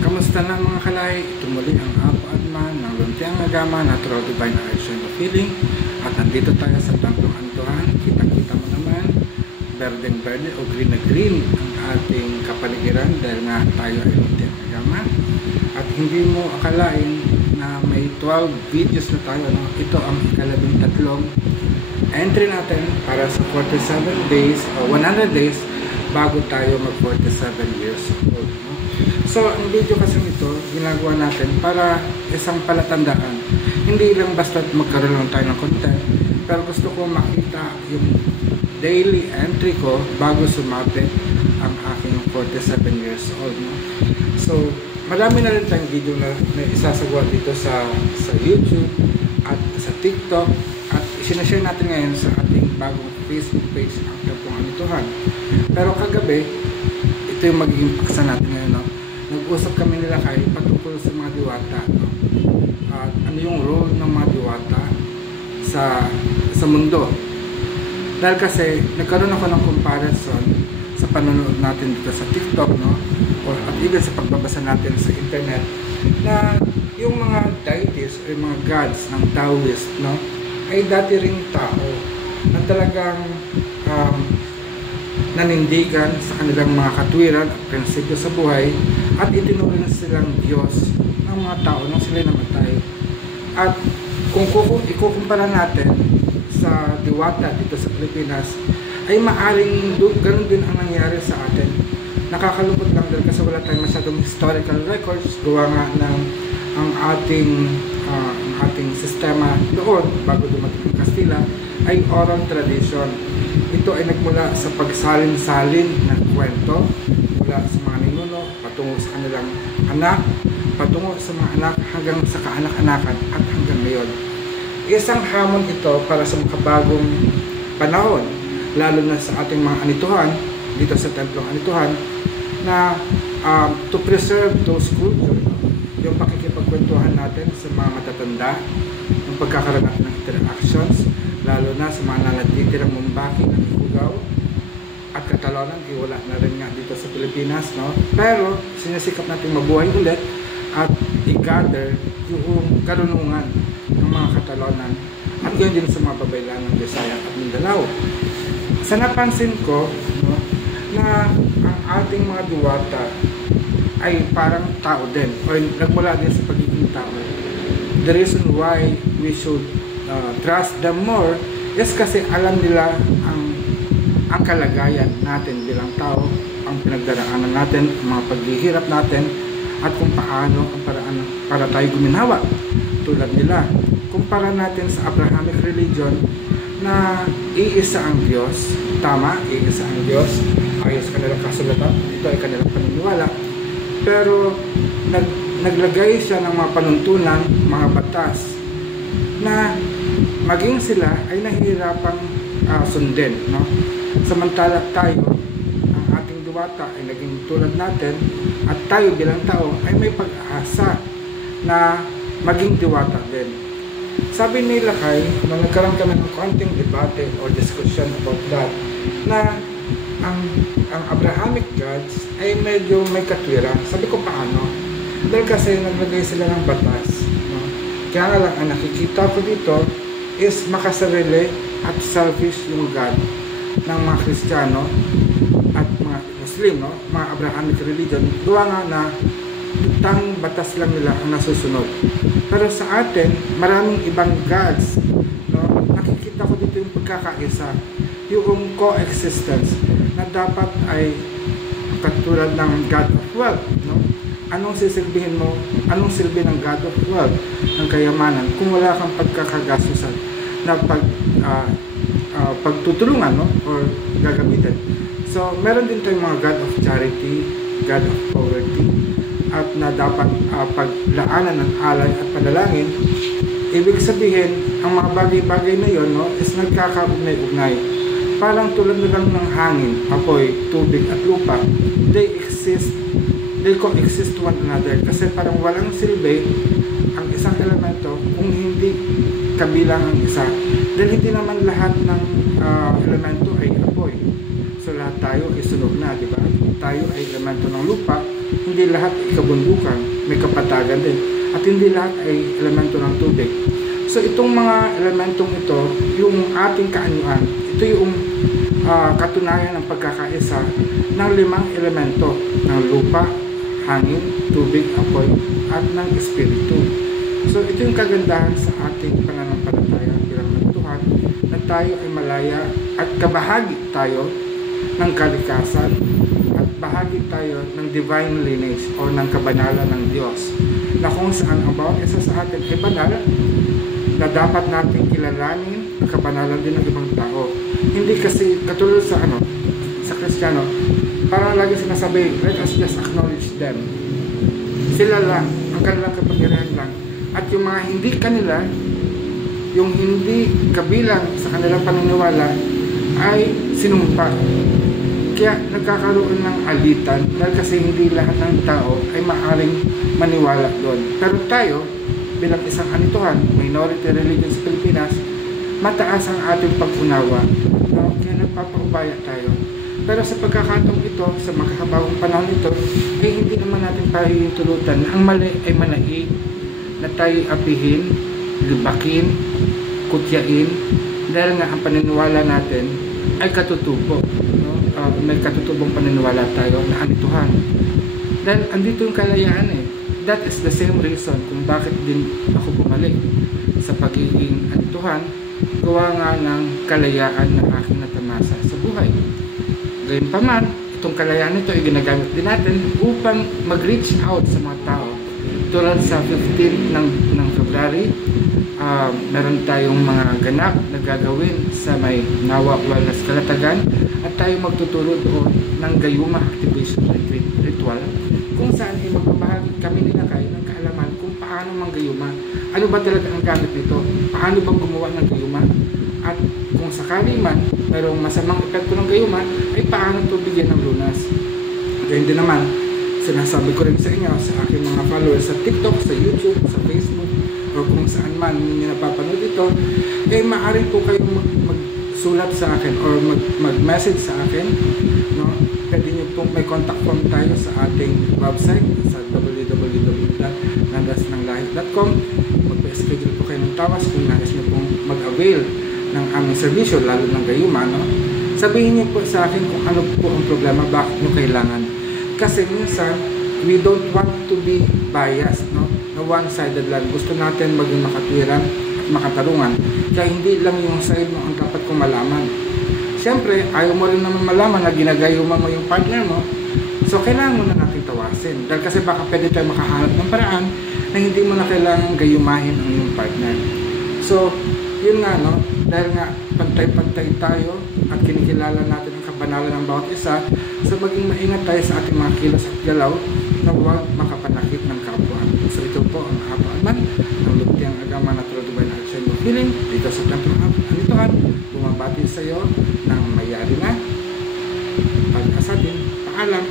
Kamusta na mga kalay? Ito muli ang Apo Adman ng Luntiang Agama Natural Divine Action of Healing. At nandito tayo sa Templong Antuhan. Kita-kita mo naman, berdeng-berde o green na green ang ating kapaligiran dahil nga tayo ay Luntiang Agama. At hindi mo akalain na may 12 videos na tayo. No? Ito ang ikalabing-tatlong entry natin para sa 47 days o 100 days bago tayo mag 47 years old. No? So, ang video kasi ito, ginagawa natin para isang palatandaan. Hindi lang basta magkaroon lang tayo ng content, pero gusto ko makita yung daily entry ko bago sumapit ang aking 47 years old. No? So, marami na rin tayong video na may isasagawa dito sa YouTube at sa TikTok at isinashare natin ngayon sa ating bagong Facebook page ang Templong Antuhan. Pero kagabi, ito yung magiging paksa natin ngayon. No? Nag-usap kami nila kay patungkol sa mga diwata. No? At ano yung role ng mga diwata sa mundo. Dahil kasi nagkaroon ako ng comparison sa panonood natin dito sa TikTok, no? At even sa pagbabasa natin sa internet, na yung mga deities o yung mga gods ng Taoist, no? Ay dati ring tao na talagang nanindigan sa kanilang mga katwiran at prinsipyo sa buhay at itinuring silang Diyos ng mga tao nang sila namatay. At kung ikukumpara natin sa diwata dito sa Pilipinas, ay maaring ganun din ang nangyari sa atin. Nakakalungkot lang dahil kasi wala tayong masyadong historical records. Gawa nga ng ang ating sistema doon bago dumating ang Kastila ay oral tradition. Ito ay nagmula sa pagsalin-salin ng kwento mula sa mga ninuno patungo sa kanilang anak, patungo sa mga anak hanggang sa kaanak-anakan at hanggang ngayon. Isang hamon ito para sa makabagong panahon, lalo na sa ating mga anituhan dito sa Templong Antuhan, na to preserve those culture, yung pakikipagkwentuhan natin sa mga matatanda, yung pagkakaroon natin ng interactions, lalo na sa mga nanatitirang mumbaki ng Ifugao at Catalonan, wala na rin nga dito sa Pilipinas, no? Pero sinisikap natin mabuhay ulit at i-gather yung karunungan ng mga Catalonan at yun din sa mga babaylan ng Visaya at Mindanao. Sa napansin ko, no, na ang ating mga diwata ay parang tao din o nagmula din sa pagiging tao. The reason why we should trust them more is kasi alam nila ang kalagayan natin bilang tao, ang pinagdaraanan natin, ang mga paghihirap natin, at kung paano ang paraan para tayo guminawa tulad nila. Kumpara natin sa Abrahamic religion na iisa ang Diyos, tama, iisa ang Diyos, ayon sa kanilang kasulatan, ito ay kanilang paniniwala, pero naglagay siya ng mga panuntunan, mga batas na maging sila ay nahihirapang sundin, no? Samantala tayo, ang ating diwata ay naging tulad natin at tayo bilang tao ay may pag-asa na maging diwata din. Sabi nila kay, nung nagkaroon kami ng konting debate or discussion about that, na ang Abrahamic gods ay medyo may katwiran. Sabi ko paano? Dahil kasi naglagay sila ng batas. No? Kaya nga lang, ang nakikita ko dito is makasarili at selfish yung God ng mga Kristiyano at mga Muslim, no? Mga Abrahamic religion. Gawa nga na tanging batas lang nila ang nasusunod. Pero sa atin, maraming ibang gods. No? Nakikita ko dito yung pagkakaisa, yung coexistence na dapat ay katulad ng God of Wealth. No? Anong sisilbihin mo? Anong silbi ng God of Wealth, ng kayamanan, kung wala kang pagkakagastusan na pagtutulungan, no? Or gagamitin. So, meron din tayong mga God of Charity, God of Poverty, at na dapat paglaanan ng alay at panalangin. Ibig sabihin, ang mga bagay-bagay na yon, no, is nagkakaugnay-ugnay. Parang tulad na lang ng hangin, apoy, tubig at lupa. They coexist one another kasi parang walang silbi ang isang elemento kung hindi kabilang ang isa. Dahil hindi naman lahat ng elemento ay apoy. So lahat tayo ay sunog na, di ba? Tayo ay elemento ng lupa Hindi lahat ay kabundukan, may kapatagan din. At hindi lahat ay elemento ng tubig. So itong mga elementong ito, yung ating kaanyuan, ito yung katunayan ng pagkakaisa ng 5 elemento ng lupa, hangin, tubig, apoy, at ng espiritu. So ito yung kagandahan sa ating pananampalataya bilang Tuhan, na tayo ay malaya at kabahagi tayo ng kalikasan at bahagi tayo ng divine lineage o ng kabanalan ng Diyos, na kung saan ang bawat isa sa atin ay banal, na dapat natin kilalanin ang kabanalan din ng ibang tao. Hindi kasi katulad sa Kristiyano, parang lagi sinasabi, let us just acknowledge them. Sila lang, ang kanilang kapangyarihan lang. At yung mga hindi kanila, yung hindi kabilang sa kanilang paniniwala, ay sinumpa. Kaya nagkakaroon ng alitan dahil kasi hindi lahat ng tao ay maaaring maniwala doon. Pero tayo, bilang isang anituhan, minority religion sa Pilipinas, mataas ang ating pag-unawa. No? Kaya nagpapaubaya tayo. Pero sa pagkakataong ito, sa makakabagong panahon ito, ay hindi naman natin pahihintulutan na ang mali ay manai, na tayo apihin, libakin, kutyain, dahil nga ang paniniwala natin ay katutubo. No? May katutubong paniniwala tayo na anituhan. Dahil andito yung kalayaan eh. That is the same reason kung bakit din ako bumalik sa pagiging anituhan, gawa nga ng kalayaan na aking natamasa sa buhay. Gayunpaman, itong kalayaan nito ay ginagamit din natin upang mag-reach out sa mga tao. Tulad sa 15 ng February, meron tayong mga ganap na gagawin sa may Nawa Wellness Kalatagan, at tayo magtuturo doon ng Gayuma Activation Ritual, kung saan ay magbabahagi kami nila kayo ng kaalaman kung paano manggayuma, ano ba talaga ang gamit nito, paano bang gumawa ng gayuma, at kung sakali man mayroong masamang epekto ng gayuma, ay paano ito bigyan ng lunas. Ganyan din naman, sinasabi ko rin sa inyo, sa aking mga followers sa TikTok, sa YouTube, sa Facebook, o kung saan man ninyo napapanood ito, ay maaari po kayong magsulat sa akin or mag-message sa akin. No? Pwede nyo pong may contact form tayo sa ating website sa www.nandasnanglahit.com. Magpa-schedule po kayo ng tawas kung nais nyo pong mag-avail ng aming servisyo, lalo ng gayuma. No? Sabihin nyo po sa akin kung ano po ang problema, bakit nyo kailangan. Kasi minsan, we don't want to be biased, no? Na one-sided lang. Gusto natin maging makatwiran at makatarungan. Kaya hindi lang yung side mo ang dapat kong malaman. Siyempre, ayaw mo rin naman malaman na ginagayuma mo yung partner mo. So, kailangan mo na natin tawasin. Dahil kasi baka pwede tayo makahanap ng paraan na hindi mo na kailangan gayumahin ang iyong partner. So, yun nga, no? Dahil nga, pantay-pantay tayo at kinikilala natin ang kabanalan ng bawat isa, so maging maingat tayo sa ating mga kilos at galaw na huwag makapanakit ng kapwa. So ito po ang kapaaman ng Luptiang Agama Natural Divine Action of Healing dito sa Templo ng Anituhan. Bumabati sa iyo ng mayari na pag-asa din. Paalam.